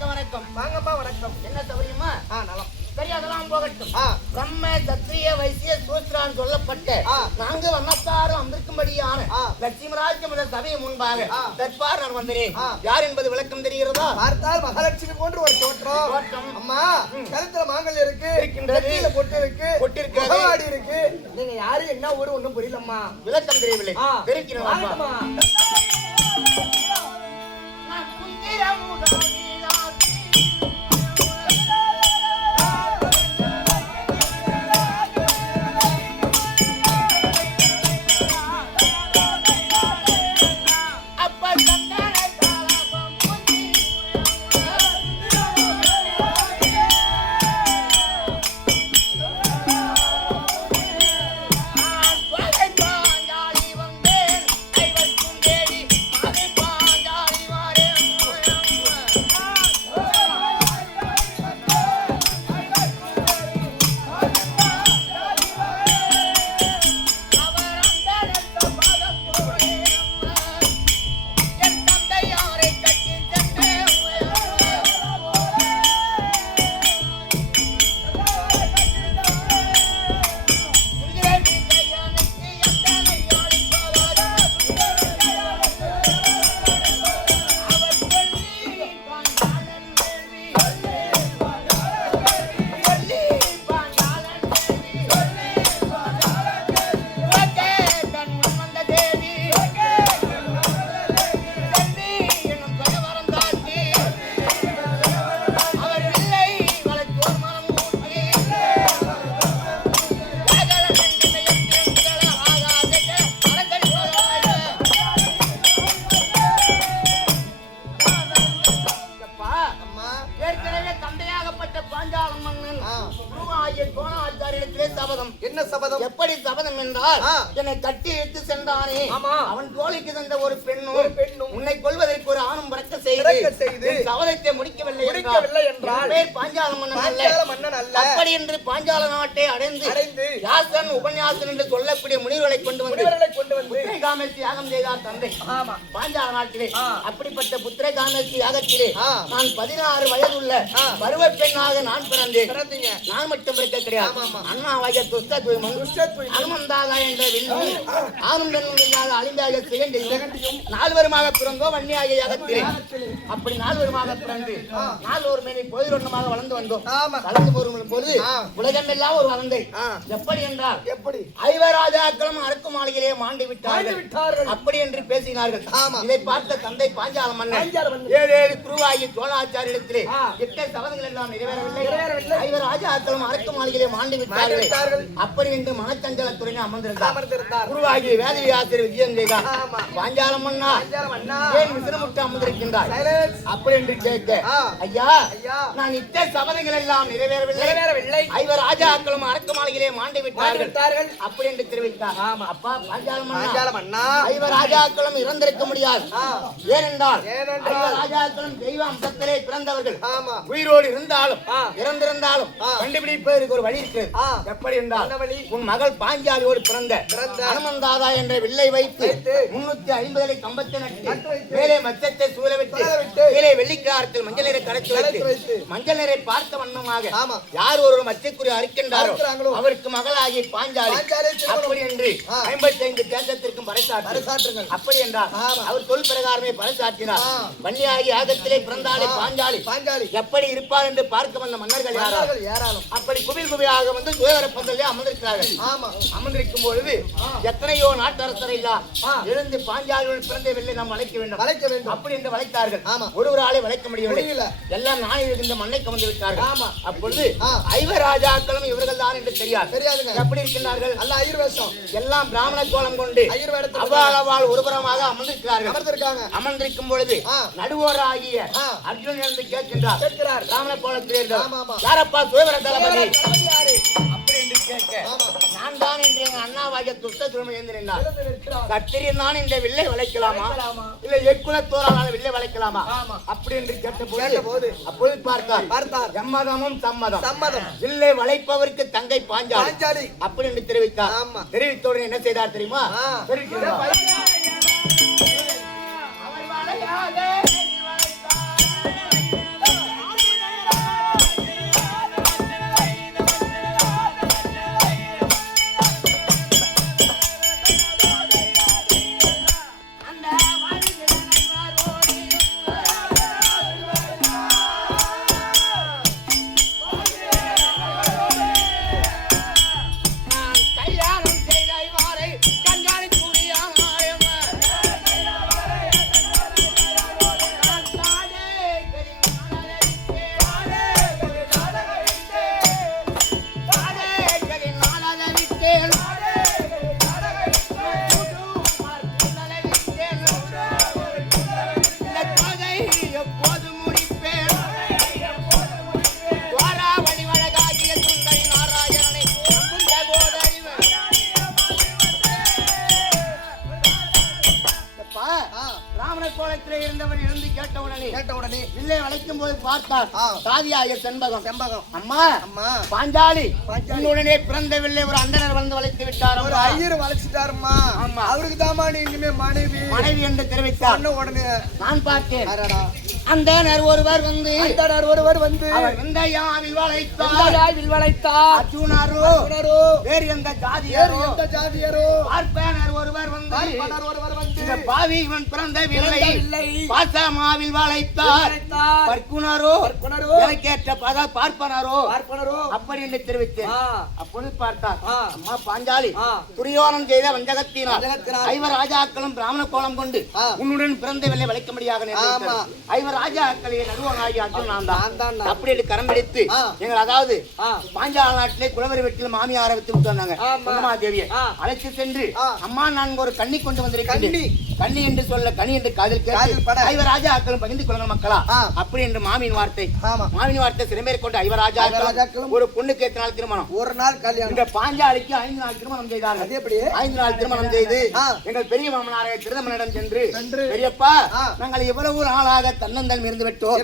வணக்கம் வணக்கம். வாங்கம்மா வணக்கம். என்ன சௌரியமா? நலம். சரி, அதெல்லாம் போகட்டும். பிரம்ம சத்திரிய வைசிய சூத்ரான் சொல்லப்பட்ட நான்கு வண்ணத்தாரும் அமிர்க்கும்படியான லட்சுமிராஜ்ய முதல் சபையை முன்பாக தற்பார் நான் வந்தேன். யார் என்பது விளக்கம் தெரிகிறதா? பார்த்தால் மகாலட்சுமி போன்று ஒரு தோற்றம். அம்மா கழுத்துல மாங்கல்யம் இருக்கு, இருக்கின்றது, பொட்டு இருக்கு, பொட்டிருக்காடி இருக்கு. நீங்க யாரு, என்ன ஊரு ஒண்ணும் புரியலம்மா. விளக்கம் தெரியவில்லை. தெரிவிக்கிறேன். என்ன சபதம்? எப்படி சபதம் என்றால், என்னை கட்டி இழுத்து சென்றானே அவன் தோழிக்கு தந்த ஒரு பெண்ணும் உன்னை கொல்வதற்கு ஒரு ஆணும் பறக்க செய்து சபதத்தை முடிக்கவில்லை என்றால் பேர் பாஞ்சால மன்னன் அல்ல. அப்படி என்று பாஞ்சால நாட்டை அடைந்து யாசன் உபன்யாசன் என்று சொல்லக்கூடிய முனிவர்களை கொண்டு வந்து புத்திரகாமேசி யாகம் செய்தார் தந்தை பாஞ்சால நாட்டிலே. அப்படிப்பட்ட புத்திரகாமேசி யாகத்திலே நான் 16 வயதுள்ள பருவ பெண்ணாக நான் பிறந்தேன். நான் மட்டும் பிறக்க கிடையாது. அண்ணாவாகிய அனுமந்தாதா என்ற ஆணும் பெண்ணும் இல்லாத அழிந்தாக சிகண்டியும் 4 வருமாக பிறந்தோம் வன்னியாகிய யாகத்திலே. அப்படி 4 வருமாக பிறந்து 4 ஒரு மேனை பொழுதுமாக வளர்ந்து வந்தோம். வளர்ந்து வரும் பொழுது உலகமெல்லாம் ஒரு வளர்ந்தை. எப்படி என்றால், எப்படி ஐவராஜாக்களும் அரக்கு மாளிகையிலே மாண்டு விட்டார்கள் அப்படி என்று பேசினார்கள். இதை பார்த்த தந்தை பாஞ்சால மன்னன் 7 குருவாகி சோழாச்சாரிடத்திலே எட்ட சபதங்கள் எல்லாம் நிறைவேறவில்லை. ஐவராஜாக்களும் அரக்கு மாளிகையிலே மாண்டு விட்டார்கள் அப்படி என்று மனச்சஞ்சலத்துறையில் அமர்ந்திருந்தார். குருவாகி வேதவியாசிரியர் விஜயம் செய்தார். பாஞ்சால மன்னா ஏன் விசிறமுட்டு அமர்ந்திருக்கின்றார் அப்படி என்று கேட்க, ஐயா நான் இட்ட சபதங்கள் எல்லாம் நிறைவேறவில்லை. ஐவர் ராஜாக்களும் அரக்கு மாளிகையிலே மாண்டு விட்டார்கள் அப்படி என்று தெரிவித்தார். அப்பா பாஞ்சால மன்னா ஐவர் ராஜாக்களும் இறந்திருக்க முடியாது. ஏனென்றால் ஐவர் ராஜாக்களும் தெய்வ அம்சத்திலே பிறந்தவர்கள். உயிரோடு இருந்தாலும் இறந்திருந்தாலும் கண்டுபிடிப்பதற்கு ஒரு வழி இருக்கு. எப்படி என்றால், உன் மகள் பாஞ்சாலியோடு பிறந்த அனுமந்தாதா என்ற வில்லை வைத்து 350 கம்பத்தை நட்டு மேலே மச்சத்தை சூழவிட்டு கீழே வெள்ளிக்காரத்தில் மஞ்சள் நீரை கரைத்து வைத்து மஞ்சள் நீரை பார்த்த வண்ணமாக யார் ஒரு மச்சக்குறி அறுக்கின்றாரோ அவருக்கு மகளாகி பாஞ்சாலி அப்படி என்று 55 தேசத்திற்கும் பறைசாற்றுங்கள். அப்படி என்றார். அவர் சொல் பிரகாரமே பறைசாற்றினார். வன்னியாகி யாகத்திலே பிறந்தாலே பாஞ்சாலி எப்படி இருப்பார் என்று பார்க்க வந்த மன்னர்கள் யாராலும் அப்படி குபில் குபிலாக வந்து சுயவரப்பந்தலே அமர்ந்திருக்கிறார்கள். அமர்ந்திருக்கும் பொழுது எத்தனையோ நாட்டரசரை எழுந்து பாஞ்சாலியோடு பிறந்த வெள்ளை நாம் வளைக்க வேண்டும் அப்படி என்று வளைத்தார்கள். ஒரு ஆளை வளைக்க முடியவில்லை. எல்லாம் நாளை இந்த மண்ணை கமந்து விட்டார்கள். அப்பொழுது ஐவர் ராஜாக்களும் இவர்கள் தான் என்று தெரியாதுங்க. எப்படி இருக்கின்றார்கள்? எல்லாம் பிராமண கோலம் கொண்டு அவாளவாள் ஒருபுறமாக அமர்ந்திருக்கிறார்கள். அமர்ந்திருக்கும் பொழுது நடுவோராகிய அர்ஜுனன் இருந்து கேட்கின்றார். பிராமண கோலத்திலே யாரப்பா சுயவர தளபதி அப்படி என்று கேட்க, நான் தான் என்று எங்க அண்ணாவாகிய துஷ்ட துருமை எழுந்திருந்தார். கத்திரியில் நான் இந்த வில்லை வளைக்கலாமா இல்ல எக்குலத்தோரான வில்லை வளைக்கலாமா அப்படி என்று கேட்டபோது அப்பொழுது பார்த்தார் சம்மதமும் சம்மதம் வில்லை வளைப்பவருக்கு தங்கை பாஞ்சாலி அப்படி என்று தெரிவித்தார். தெரிவித்தவுடன் என்ன செய்தார் தெரியுமா? அவர் பார்த்தார் சாதியாய செண்பகம். செம்பகம். அம்மா அம்மா பாஞ்சாலி உடனே பிறந்தவில்லை, ஒரு அந்தனர் வந்து வளைத்து விட்டார். ஒரு ஐயர் வளைச்சிட்டாருமா. ஆமா. அவருக்கு தாமா நீ இனிமே மனைவி என்று தெரிவித்தார். உடனே நான் பார்த்தேன். அந்தனர் ஒருவர் வந்து அவர் விந்தையாவில் வளைத்தார். அர்ஜுனரோ வேறு எந்த ஜாதியரோ பார்ப்பனர் ஒருவர் வந்து இந்த பாவி இவன் பிறந்தவில்லை, பாசமாவில் வளைத்தார். பர்க்குனரோ எனக்கேற்ற பார்ப்பனரோ அப்படி என்று தெரிவித்தேன். அப்பொழுது பார்த்தார். அம்மா பாஞ்சாலி துரியோதனன் செய்த வஞ்சகத்தினால் ஐவர் ராஜாக்களும் பிராமண கோலம் கொண்டு உன்னுடன் பிறந்தவில்லை வளைக்க முடியாத ஐவர் ராஜாக்களே நடுவனாகி அர்ஜுனன் தான் அப்படி என்று கரம் பிடித்து எங்கள் அதாவது பாஞ்சால நாட்டிலே குலவரி வீட்டில் மாமியாரை விட்டு விட்டு வந்தாங்க. தேவியை அழைத்து சென்று அம்மா நான் ஒரு கண்ணி கொண்டு வந்திருக்கிறேன். கண்ணி என்று சொல்ல கனி என்று காதில் கேட்டு ஐவர் ராஜாக்களும் பகிர்ந்து கொள்ளுங்கள் மக்களா அப்படி என்று மாமியின் வார்த்தை சிறமேற்கொண்டு ஐவர் ராஜாக்களும் ஒரு பொண்ணுக்கு எத்தனை நாள் திருமணம்? ஒரு நாள் கல்யாணம். இந்த பாஞ்சாலிக்கு 5 நாள் திருமணம் செய்தார்கள். 5 நாள் திருமணம் செய்து எங்கள் பெரிய மாமனாரை திருதமனிடம் சென்று பெரியப்பா நாங்கள் எவ்வளவு நாளாக தன்னந்தன் இருந்து விட்டோம்,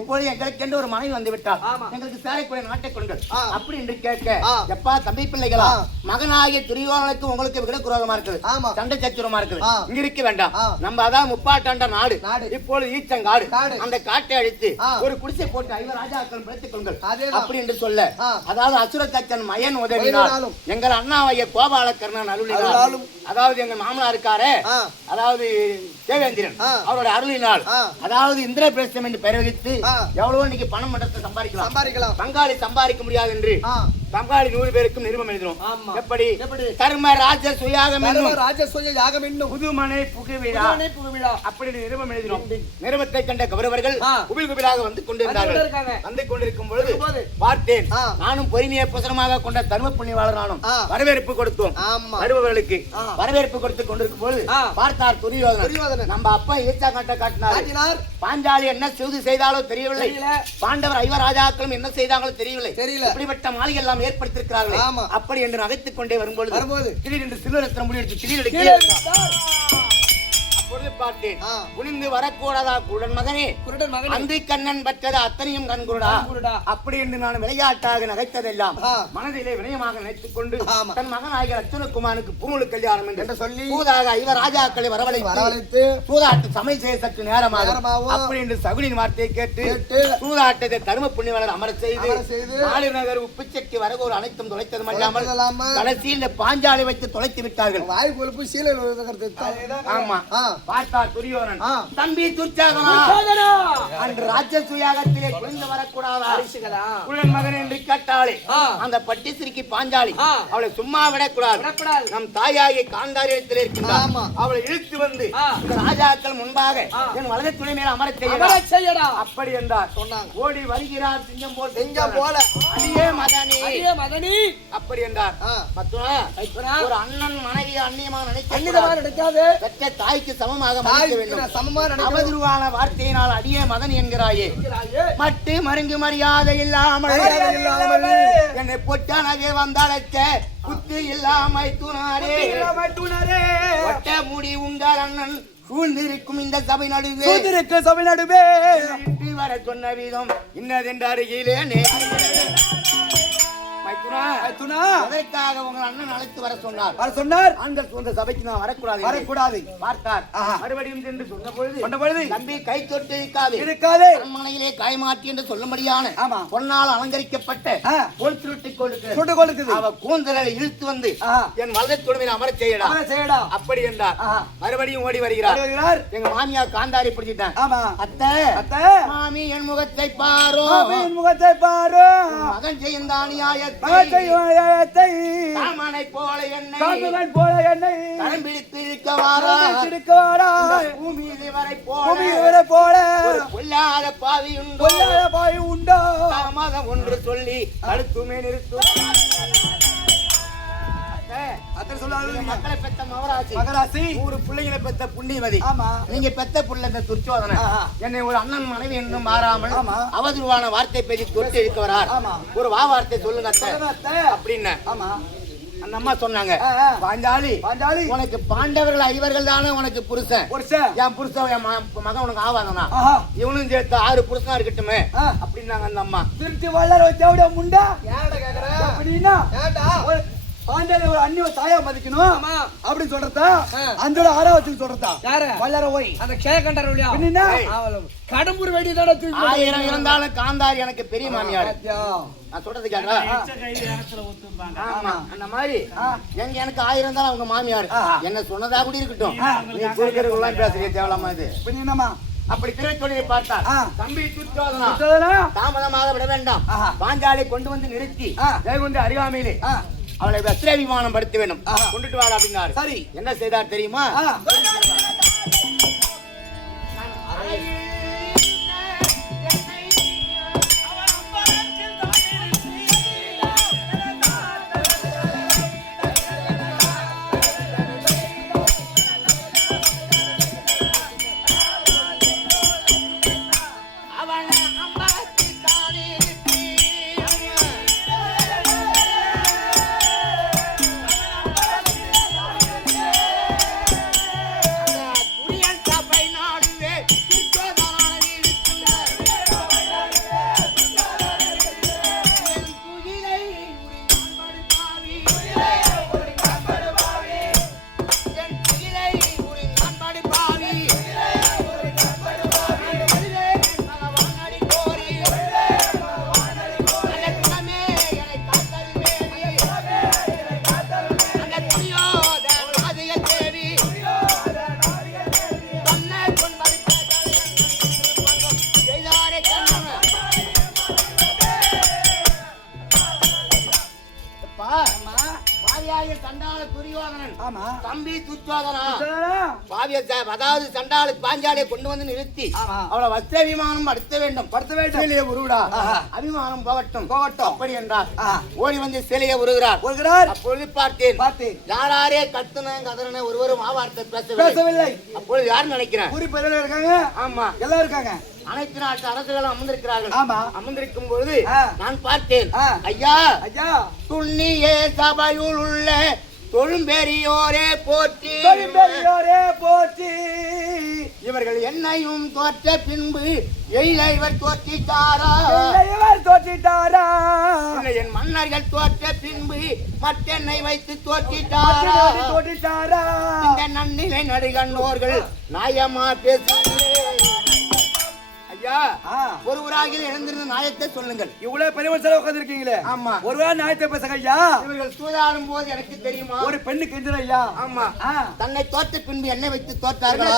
இப்போது எங்களுக்கு என்று ஒரு மனைவி வந்து விட்டார், எங்களுக்கு சேரைக்குரிய நாட்டை கொள்கள் அப்படி என்று கேட்க எப்பா தம்பி பிள்ளைகளா மகனாகிய துரியோதனனுக்கு உங்களுக்கு விட குரோதமா இருக்குது, சண்டை சச்சுரமா இருக்குது, இங்க இருக்க வேண்டாம். நம்ம அதான் முப்பாட்டாண்ட நாடு இப்போது ஈச்சங்காடு, அந்த காட்டை அழித்து ஒரு குடிசை போட்டு ஐவர் ராஜாக்கள் பிடித்துக் கொள்கள் அப்படி என்று சொல்ல அதாவது அசுரத்தச்சன் மயன் உதவினாலும் எங்கள் அண்ணாவைய கோபாலக்கர்ணன் அருளினாலும் அதாவது எங்க மாமனா இருக்காரு அதாவது தேவேந்திரன் அவருடைய அருளினால் அதாவது இந்திரபிரஸ்தம் என்று பெயர் வைத்து எவ்வளவோ இன்னைக்கு பணம் மட்டத்தை சம்பாதிக்கலாம், பங்காளி சம்பாதிக்க முடியாது என்று பங்காளி 100 பேருக்கும் நிருபம் எழுதினோம். எப்படி கர்ம ராஜ சுயாகம் என்னும் புதுமனை புகுவிழா அப்படி நிருபம் எழுதினோம். நிருபத்தை கண்ட கௌரவர்கள் குபில் குபிலாக வந்து கொண்டிருந்தார்கள். வந்து கொண்டிருக்கும் பொழுது பார்த்தேன். நானும் பொறுமையை புசனமாக கொண்ட தர்ம புண்ணியவாளர் நானும் வரவேற்பு கொடுத்தோம். வருபவர்களுக்கு வரவேற்பு கொடுத்து கொண்டிருக்கும் பொழுது பார்த்தார் துரியோதனன். நம்ம அப்பா ஈச்சா காட்ட காட்டினார். பாஞ்சாலி என்ன செய்தாலோ தெரியவில்லை, பாண்டவர் ஐவர் ராஜாக்களும் என்ன செய்தாங்களோ தெரியவில்லை, இப்படிப்பட்ட மாளிகை எல்லாம் ஏற்படுத்தியிருக்கிறார்கள். அப்படி என்று நகைத்துக் கொண்டே வரும்பொழுது திடீரென்று சில்வரத்தின முடிவெடுத்து திடீரெடுத்து பார்த்தேன். குனிந்து வரக்கூடாதா குருடன் மகனே, அந்தி கண்ணன் பற்றது அத்தனையும் கண்குருடா அப்படி என்று நான் விளையாட்டாக நகைத்ததெல்லாம் மனதிலே வினயமாக நினைத்துக் கொண்டு தன் மகனாகிய அர்ஜுனகுமாருக்கு பூமுழு கல்யாணம் என்று சொல்லி பூதாக ஐவர் ராஜாக்களை வரவழைத்து பூதாட்டு சமையல் செய்ய சற்று நேரமாக அப்படி என்று சகுனின் வார்த்தையை கேட்டு பூதாட்டத்தை தர்ம புண்ணியவாளர் அமர செய்து ஆளுநர் உப்புச்சட்டி வரகோர் அனைத்தும் தொலைத்தது அல்லாமல் கடைசியில் பாஞ்சாலை வைத்து தொலைத்து விட்டார்கள். ஆமா பார்த்தார் துரியோதனன். தம்பி துர்ச்சாதனா அன்று ராஜசூயாகத்திலே குளிந்து வரக்கூடாதா குள்ளன் மகன் என்று கேட்டாளே அந்த பட்டிசிரிக்கு பாஞ்சாலி அவளை சும்மா விடக்கூடாது, நம் தாயாகிய காந்தாரியத்தில் இருக்கின்றார், அவளை இழுத்து வந்து இந்த ராஜாக்கள் முன்பாக என் வலது துணை மேல் அமரச் செய்யடா அப்படி என்றார். சொன்னாங்க. ஓடி வருகிறார் சிங்கம் போல அடியே மதனி அப்படி என்றார். ஒரு அண்ணன் மனைவி அந்நியமாக நினைக்காது, பெற்ற தாய்க்கு சமமாக அவதூறான வார்த்தையினால் அடியே மதன் என்கிறாயே, மட்டு மருங்கு மரியாதை இல்லாமல் என்னை பொட்டானவே வந்தாலச்ச புத்தி இல்லாமை தூணாரே ஒட்ட முடி உங்கள் அண்ணன் சூழ்ந்திருக்கும் இந்த சபை நடுவே வர சொன்ன வீதம் இன்னதென்று அருகிலே உங்கள் அண்ணன் அழைத்து வர சொன்னார். ஆண்கள் சொந்த சபைக்கு நான் வரக்கூடாது பார்த்தார். மறுபடியும் சென்று சொன்ன பொழுது தம்பி கை தொட்டு இருக்காது அரண்மனையிலே காய்மாற்றி என்று சொல்லும்படியான பொன்னால் அலங்கரிக்கப்பட்ட பொன் சுருட்டி கொடுக்குது அவ கூந்தலை இழுத்து வந்து என் வலது துணையில் அமர செய்யடா அப்படி என்றார். மறுபடியும் ஓடி வருகிறார். எங்க மாமியா காந்தாரி பிடிச்சிட்டான். அத்தை மாமி என் முகத்தை பாரோ மகன் செய்யும் தானியாய காமனை போல என்னை கரம்பிடித்து இருக்கவாரா பூமியிலே வரை போல பொல்லாத பாவி உண்டோ தாமதம் ஒன்று சொல்லி கழுத்துமே நிறுத்தும். மக்களை பெத்த மகராசி 100 பிள்ளைகளை பெத்த புண்ணியவதி. நீங்க பெத்த புள்ள இந்த துர்ச்சோதனை என்னை ஒரு அண்ணன் மனைவி என்னும் மாறாமல் அவதூறான வார்த்தை பேசி தொட்டு இருக்கவரார். ஒரு வார்த்தை சொல்லுங்க அப்படின்னு அந்த அம்மா சொன்னாங்க பாஞ்சாலி உனக்கு பாண்டவர்கள் 5 தானே உனக்கு புருஷன் என் புருஷன் என் மகன் உனக்கு ஆவாதனா இவனும் சேர்த்து 6 புருஷனா இருக்கட்டுமே அப்படின்னாங்க அந்த அம்மா. திருச்சி வள்ளர தேவட முண்டா ஏன்டா கேக்குற அப்படினா ஏன்டா பாண்டாளி ஒரு அண்ணி தாயா மதிக்கணும் அப்படின்னு சொல்றதா அந்தோட ஆராவத்துக்கு சொல்றதா யார வள்ளர போய் அந்த கேக்கண்டற வழியா என்னன்னா கடம்பூர் வெடி தட தூக்கி 1000 இருந்தாலும் காந்தாரி எனக்கு பெரிய மாமியார். நான் சொல்றது கேக்குறா ஆமா அந்த மாதிரி எங்க எனக்கு 1000 இருந்தாலும் அவங்க மாமியார் என்ன சொன்னதா கூட இருக்கட்டும். நீ குறுக்கறவங்க பேசுறீங்க தேவலாமா இது என்னமா அப்படி திருச்சொல்லியை பார்த்தார். தம்பி துச்சோதனா தாமதமாக விட வேண்டாம். பாஞ்சாலை கொண்டு வந்து நிறுத்தி ஜெயகுண்ட அருகாமையிலே அவளை வஸ்திர விமானம் படுத்த வேண்டும் கொண்டுட்டு வாடா அப்படின்னாரு. சரி என்ன செய்தார் தெரியுமா? தம்பி துச்சோதனா அதாவது சண்டாளு பாஞ்சாலியை கொண்டு வந்து நிறுத்தி அவளை வஸ்திர விமானம் படுத்த வேண்டும் சிலையை உருவிடா அபிமானம் போகட்டும் அப்படி என்றார். ஓடி வந்து சிலையை உருகிறார். அப்பொழுது பார்த்தேன் யாரே கத்துன கதறன ஒருவரும் ஆவார்த்தை பேசவில்லை. அப்பொழுது யார் நினைக்கிறேன் இருக்காங்க. ஆமா எல்லாம் இருக்காங்க. அனைத்து நாட்டு அரசுகளும் அமர்ந்திருக்கிறார்கள். அமர்ந்திருக்கும் பொழுது நான் பார்த்தேன் ஐயா துண்ணியே சபையுள் உள்ள தொழும்பெரியோரே போற்றி இவர்கள் என்னையும் தோற்ற பின்பு இவர் தோற்றிட்டாரா என் மன்னர்கள் தோற்ற பின்பு மற்றெண்ணை வைத்து தோற்றிட்டாரா இந்த நன்னிலை நடுகண்ணோர்கள் நாயமா பேசுகிறேன். ஐயா ஒருவராக எழுந்திருந்த நியாயத்தை சொல்லுங்கள். இவ்வளவு பெரிய செலவு உட்கார்ந்திருக்கீங்களே. ஆமா ஒருவரா நியாயத்தை பேசுங்க ஐயா. இவர்கள் சூதாடும் போது எனக்கு தெரியுமா ஒரு பெண்ணுக்கு எந்திர ஐயா. ஆமா தன்னை தோற்ற பின்பு என்னை வைத்து தோற்றாரா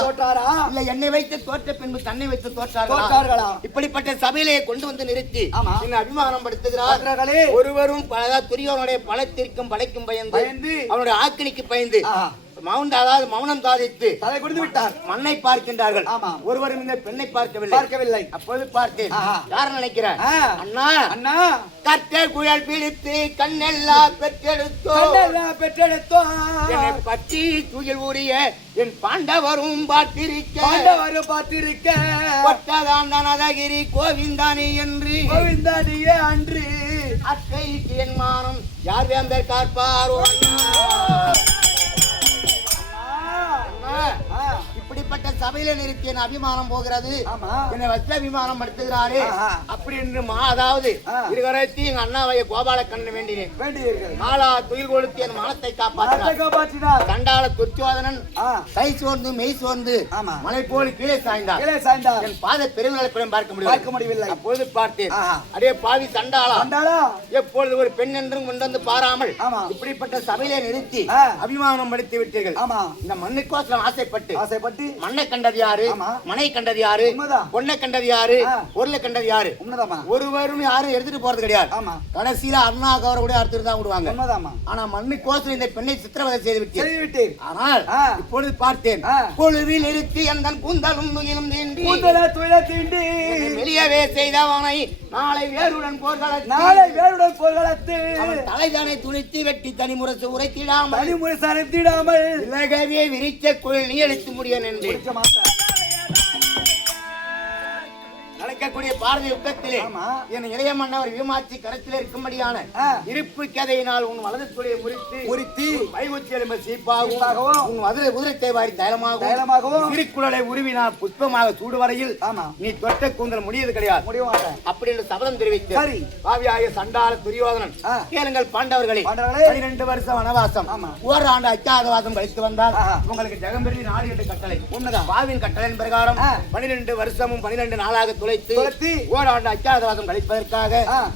இல்ல என்னை வைத்து தோற்ற பின்பு தன்னை வைத்து தோற்றார்களா இப்படிப்பட்ட சபையிலே கொண்டு வந்து நிறுத்தி என்ன அபிமானம் படுத்துகிறார். ஒருவரும் துரியோனுடைய பலத்திற்கும் படைக்கும் பயந்து அவனுடைய ஆக்கினிக்கு பயந்து மௌனம் சாதித்து தலை கொடுத்து விட்டார். மண்ணை பார்க்கின்றார்கள். ஒருவரும் இந்த பெண்ணை பார்க்கவில்லை. அப்போது பார்த்தேன் யார் நினைக்கிறேன் அண்ணா கற்ற குழல் பிடித்து கண்ணெல்லாம் பெற்றெடுத்தோ என்னை பற்றி துயில் உரிய என் பாண்டவரும் பார்த்திருக்க ஒட்டதாண்டனதகிரி கோவிந்தானி கோவிந்தானியே அன்று அக்கைக்கு என் மானம் யார் வேந்தர் காப்பாரோ. இப்படிப்பட்ட சபையில நிறுத்திய அபிமானம் போகிறது. என்னை வஸ்திர விமானம் படுத்துகிறாரே அப்படி என்று அதாவது இருவரைத்தி எங்க அண்ணாவைய கோபாலக்கண்ணன் வேண்டினேன். மாலா துயில் கொடுத்து என் மானத்தை காப்பாற்றினார். சண்டாள துச்சோதனன் கை சோர்ந்து மெய் சோர்ந்து மலை போல் கீழே சாய்ந்தார். என் பாத பெருவிழை பார்க்க முடியவில்லை. அப்பொழுது பார்த்தேன் அதே பாவி சண்டாளா எப்பொழுது ஒரு பெண் என்றும் கொண்டு வந்து பாராமல் இப்படிப்பட்ட சபையிலே நிறுத்தி அபிமானம் படுத்தி விட்டீர்கள். இந்த மண்ணுக்கோசரம் ஆசைப்பட்டு மண்ணை கண்டது யாரு மனை கண்டது யாரு பொண்ணை கண்டது யாரு பொருளை கண்டது யாரு ஒருவரும் யாரும் எடுத்துட்டு போறது கிடையாது. கடைசியில அண்ணா கவரோட அடுத்து தான் விடுவாங்க. ஆனா மண்ணுக்கோசரம் இந்த பெண்ணை சித்திரவதை செய்து விட்டேன். ஆனால் இப்பொழுது பார்த்தேன் கொழுவில் நிறுத்தி அந்த கூந்தலும் துயிலும் தீண்டி வெளியவே செய்தவனை நாளை வேறுடன் போர்களத்து தலைதானை துணித்து வெட்டி தனிமுரசு உரைத்திடாமல் இலகவே விரிச்ச குழல் நீ அழித்து முடியும் என்று இருக்கக்கூடிய பாரதி யுத்தத்திலே ஆமா. என் இளைய மன்னவர் விமாச்சி கரத்திலே இருக்கும்படியான இருப்பு கதையினால் உன் வலது தொழிலை முறித்து வைகுச்சி எலும்பு சீப்பாகவும் உன் மதுரை குதிரை தேவாரி தைலமாகவும் திருக்குறளை உருவினால் புஷ்பமாக சூடுவரையில் நீ தொட்ட கூந்தல் முடியது கிடையாது முடிய மாட்டேன் அப்படி என்று சபதம் தெரிவித்து சரி பாவியாகிய சண்டாள துரியோதனன் கேளுங்கள் பாண்டவர்களே 12 வருஷம் வனவாசம் ஓராண்டு அச்சாதவாசம் கழித்து வந்தால் உங்களுக்கு ஜெகம்பெருதி நாடு என்று கட்டளை உண்மைதான் பாவின் கட்டளையின் பிரகாரம் 12 வருஷமும் 12 நாளாக துளைத்து ஓராண்டு அச்சாதவாசம் கழிப்பதற்காக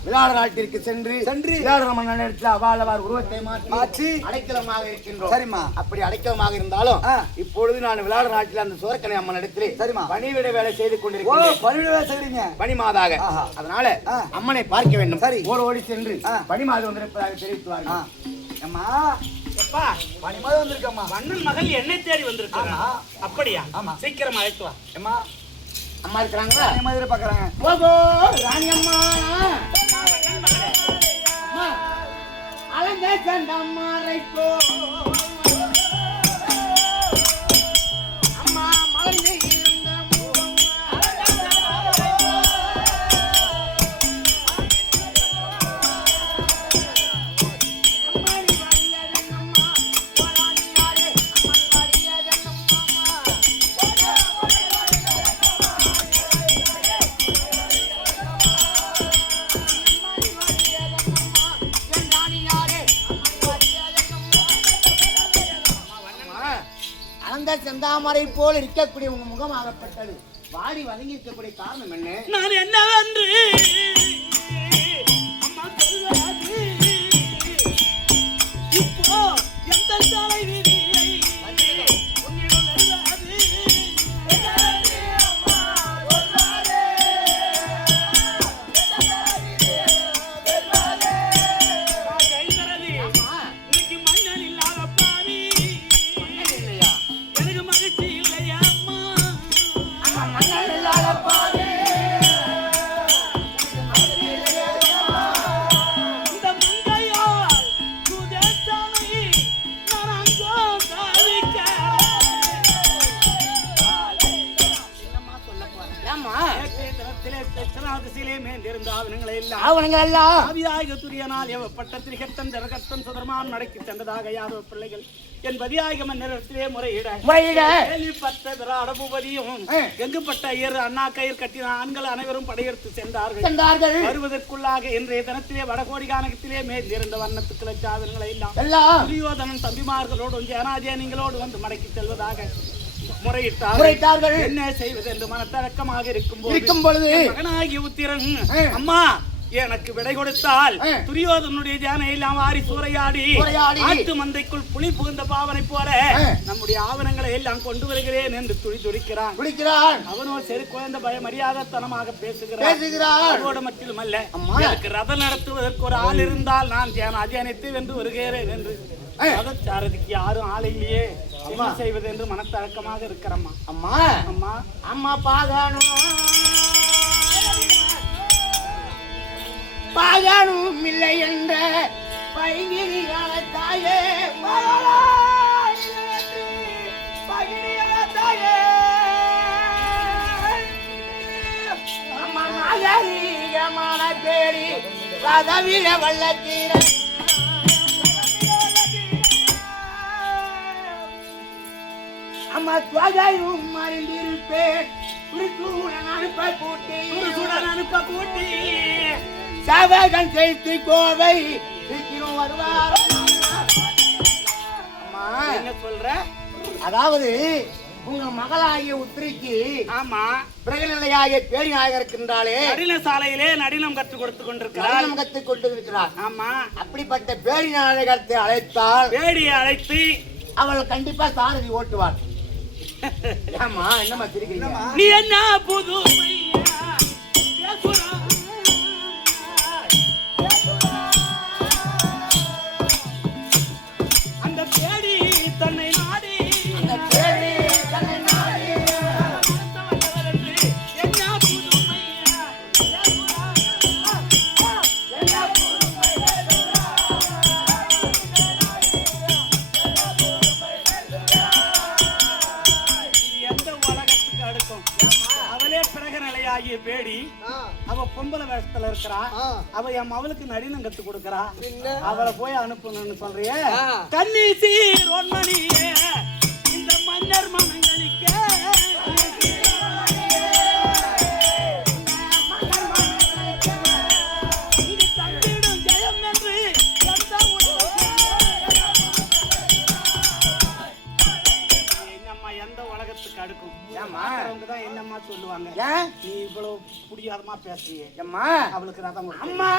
விளாட நாட்டிற்கு சென்று விளாட மன்னனிடத்தில் அவாளவார் உருவத்தை மாற்றி அடைக்கலமாக இருக்கின்றோம் சரிமா அப்படி அடைக்கலமாக இருந்தாலும் இப்பொழுது நான் விளாட நாட்டில் அந்த சோரக்கனை அம்மன் இடத்திலே பணிவிட வேலை செய்து கொண்டிருக்கிறேன் பணிமாதாக அதனால அம்மனை பார்க்க வேண்டும் சரி ஓடி சென்று பணிமாது வந்திருப்பதாக தெரிவித்துவார்கள் அம்மா அப்பா பணிமாது வந்திருக்கம்மா மன்னன் மகள் என்னை தேடி வந்திருக்காங்க அப்படியா சீக்கிரம் அழைத்து வா அம்மா அம்மா இருக்கிறாங்களா பணிமாதிரி பாக்குறாங்க ஓகோ ராணி அம்மா அலங்க சண்டம்மாரைக்கோ அம்மா மலர்ந்து இருந்த செந்தாமரை போல் இருக்கக்கூடிய உங்க முகமாகப்பட்டது வாடி வதங்கி இருக்கக்கூடிய காரணம் என்ன நான் என்னவென்று அம்மா சொல்வது இப்போ எந்த சாலை வீதியை உன்னிடம் வருவது இன்னைக்கு மன்னன் இல்லாத பாவி எனக்கு மகிழ்ச்சி இல்லையா அம்மா இந்த மங்கையால் சுதேசனை நான் அங்கோ தவிக்க நடக்கி சென்றதாக யாதவ பிள்ளைகள் என் பதியாக மன்னரத்திலே முறையிட அடபூபதியும் எங்குப்பட்ட அண்ணா கயிறு கட்டின ஆண்கள் அனைவரும் படையெடுத்து சென்றார்கள் வருவதற்குள்ளாக இன்றைய தினத்திலே வடகோடிகானகத்திலே மேல் இருந்த வண்ணத்துக்களை சாதனங்களை எல்லாம் துரியோதனன் தம்பிமார்களோடு ஜனாஜேனிகளோடு வந்து மடக்கி செல்வதாக முறையிட்டார்கள் என்ன செய்வது என்று மனத்தழக்கமாக இருக்கும் பொழுது மகனாகிய உத்திரன் அம்மா எனக்கு விடை கொடுத்தால் துரியோதனுடைய ஜானை எல்லாம் வாரி சூறையாடி ஆட்டு மந்தைக்குள் புலி புகுந்த பாவனை போல நம்முடைய ஆவணங்களை எல்லாம் கொண்டு வருகிறேன் என்று துடிக்கிறான் அவனோ செரு குழந்தை பய மரியாதைத்தனமாக பேசுகிறான் அதோடு மட்டுமல்ல எனக்கு ரதம் நடத்துவதற்கு ஒரு ஆள் இருந்தால் நான் அஜயனித்து வென்று வருகிறேன் என்று ரதச்சாரதிக்கு யாரும் ஆள் இல்லையே என்ன செய்வது என்று மனத்தழக்கமாக இருக்கிறம்மா அம்மா அம்மா அம்மா பாகனும் இல்லை என்ற பைகிரியான தாயே அம்மா நாகரீகமான பேரி கதவில வல்லத்தீர அம்மா துவகையும் மறைந்திருப்பேன் அனுப்ப கூட்டி சவகன் செய்து கோவை வருவார் என்ன சொல்ற அதாவது உங்க மகளாகிய உத்திரிக்கு ஆமா பிரகநிலையாகிய பேரி நாயகர் இருக்கின்றாலே நடின சாலையிலே நடினம் கற்றுக் கொடுத்துக் கொண்டிருக்கிறார் ஆமா அப்படிப்பட்ட பேரி நாயகத்தை அழைத்தால் பேடியை அழைத்து அவள் கண்டிப்பா சாரதி ஓட்டுவார் ஆமா என்னமா தெரியுங்க நீ என்ன புது அந்த பேடி தன்னை நாடி பேடி கஷ்டத்துல இருக்கிறா. அவ என் மவளுக்கு நடினம் கத்து கொடுக்கறா. அவளை போய் அனுப்பணும்னு சொல்றியே. கண்ணீசீர் ஒன்மணியே இந்த மன்னர் மனங்களிக்க என்னம்மா சொல்லுவாங்க. நீ இவ்வளவு புடியாதமா பேசுறியே. அம்மா அவளுக்கு ரதம் அம்மா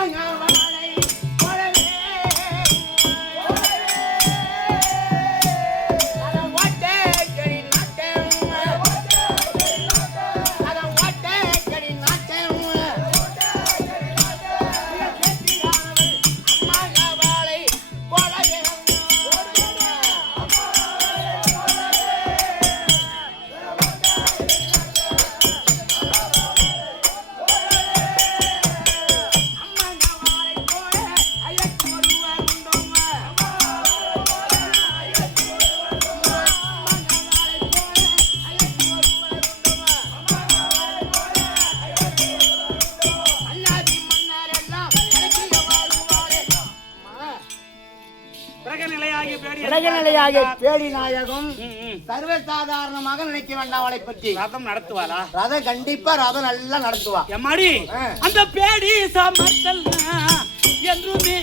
பேடி நாயகம் சர்வசாதாரணமாக நினைக்க வேண்டாம். அவளை பற்றி ரதம் நடத்துவாளா? ரதம் கண்டிப்பா ரதம் நல்லா நடத்துவா. எம்மாடி அந்த பேடி சமர்த்தல் என்றுமே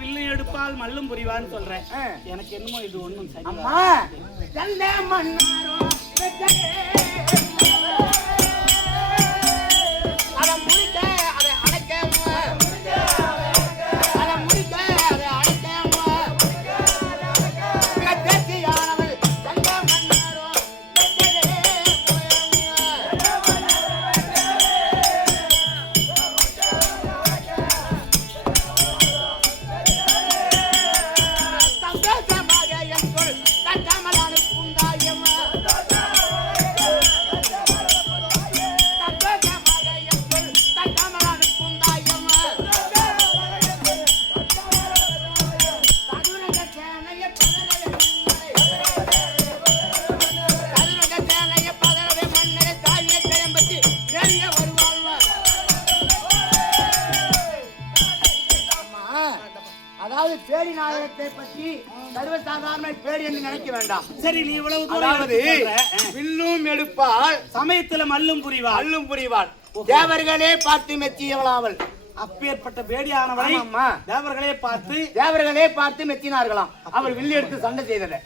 வில்லு எடுப்பால் மல்லும் புரிவான்னு சொல்றேன். எனக்கு என்னமோ இது ஒண்ணும் சரி. அம்மா பேடி நாயகத்தை பற்றி சர்வசாதாரண பேடி என்று நினைக்க வேண்டாம். சரி, நீ இவ்வளவு தூரம் வில்லும் எடுப்பால் சமயத்துல மல்லும் புரிவாள். தேவர்களே பார்த்து மெச்சியவளாவள். அப்பேற்பட்ட பேடியானவளை தேவர்களே பார்த்து மெச்சினார்களாம். அவள் வில்லு எடுத்து சண்டை செய்தத.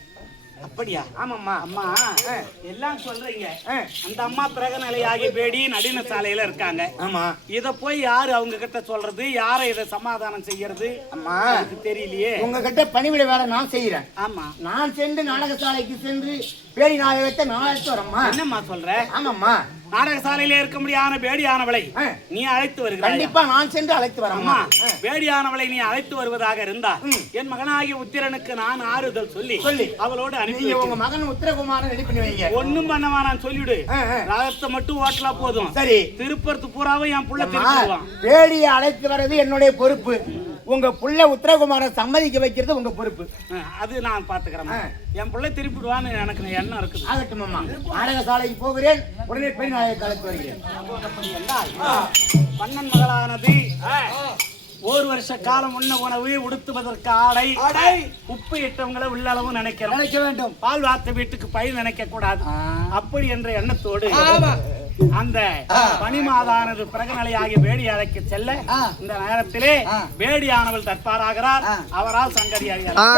அப்படியா? ஆமாம்மா. அம்மா எல்லாம் சொல்றீங்க. அந்த அம்மா பிரகநிலையாகி பேடி நடின சாலையில இருக்காங்க. ஆமா, இத போய் யாரு அவங்க கிட்ட சொல்றது? யாரை இதை சமாதானம் செய்யறது? அம்மா தெரியலையே. உங்க கிட்ட பணிவிட வேலை நான் செய்யறேன். ஆமா, நான் சென்று நாடக சாலைக்கு சென்று பேடி நாயகத்தை நான் அழைத்து வரேம்மா. என்னம்மா சொல்ற? ஆமாம்மா, நாடக சாலையில இருக்க முடியாத பேடியானவளை நீ அழைத்து வருகிறாய். கண்டிப்பா நான் சென்று அழைத்து வரேன். பேடியானவளை நீ அழைத்து வருவதாக இருந்தா என் மகனாகிய உத்திரனுக்கு நான் ஆறுதல் சொல்லி அவளோடு அனுப்பி உங்க மகன் உத்திரகுமாரன் ரெடி பண்ணி வைங்க. ஒண்ணும் பண்ணவா, நான் சொல்லிடு. ரதத்தை மட்டும் ஓட்டலா போதும். சரி, திருப்பரத்து பூராவும் என் புள்ள திருப்புவான். பேடியை அழைத்து வர்றது என்னுடைய பொறுப்பு. உங்க புள்ள உத்திரகுமாரன் சம்மதிக்க வைக்கிறது உங்க பொறுப்பு. அது நான் பாத்துக்கிறேன். என் பிள்ளை திருப்பிடுவான்னு எனக்கு எண்ணம் இருக்குது. ஆகட்டும் அம்மா, நாடக சாலைக்கு போகிறேன். உடனே பெரிய நாயக அழைத்து வருகிறேன். மன்னன் மகளானது ஒரு வருஷ காலம் உண்ண உணவு, உடுத்துவதற்கு ஆடை, உப்பு இட்டவங்களை உள்ளளவு நினைக்க வேண்டும். பால் வார்த்த வீட்டுக்கு பயிர் நினைக்க கூடாது. அப்படி என்ற எண்ணத்தோடு அந்த பனிமாதானது பிரகநிலையாகிய வேடி அழைக்க செல்ல இந்த நேரத்திலே வேடியானவள் தற்பாராகிறார். அவரால் சங்கதியாகிறார்.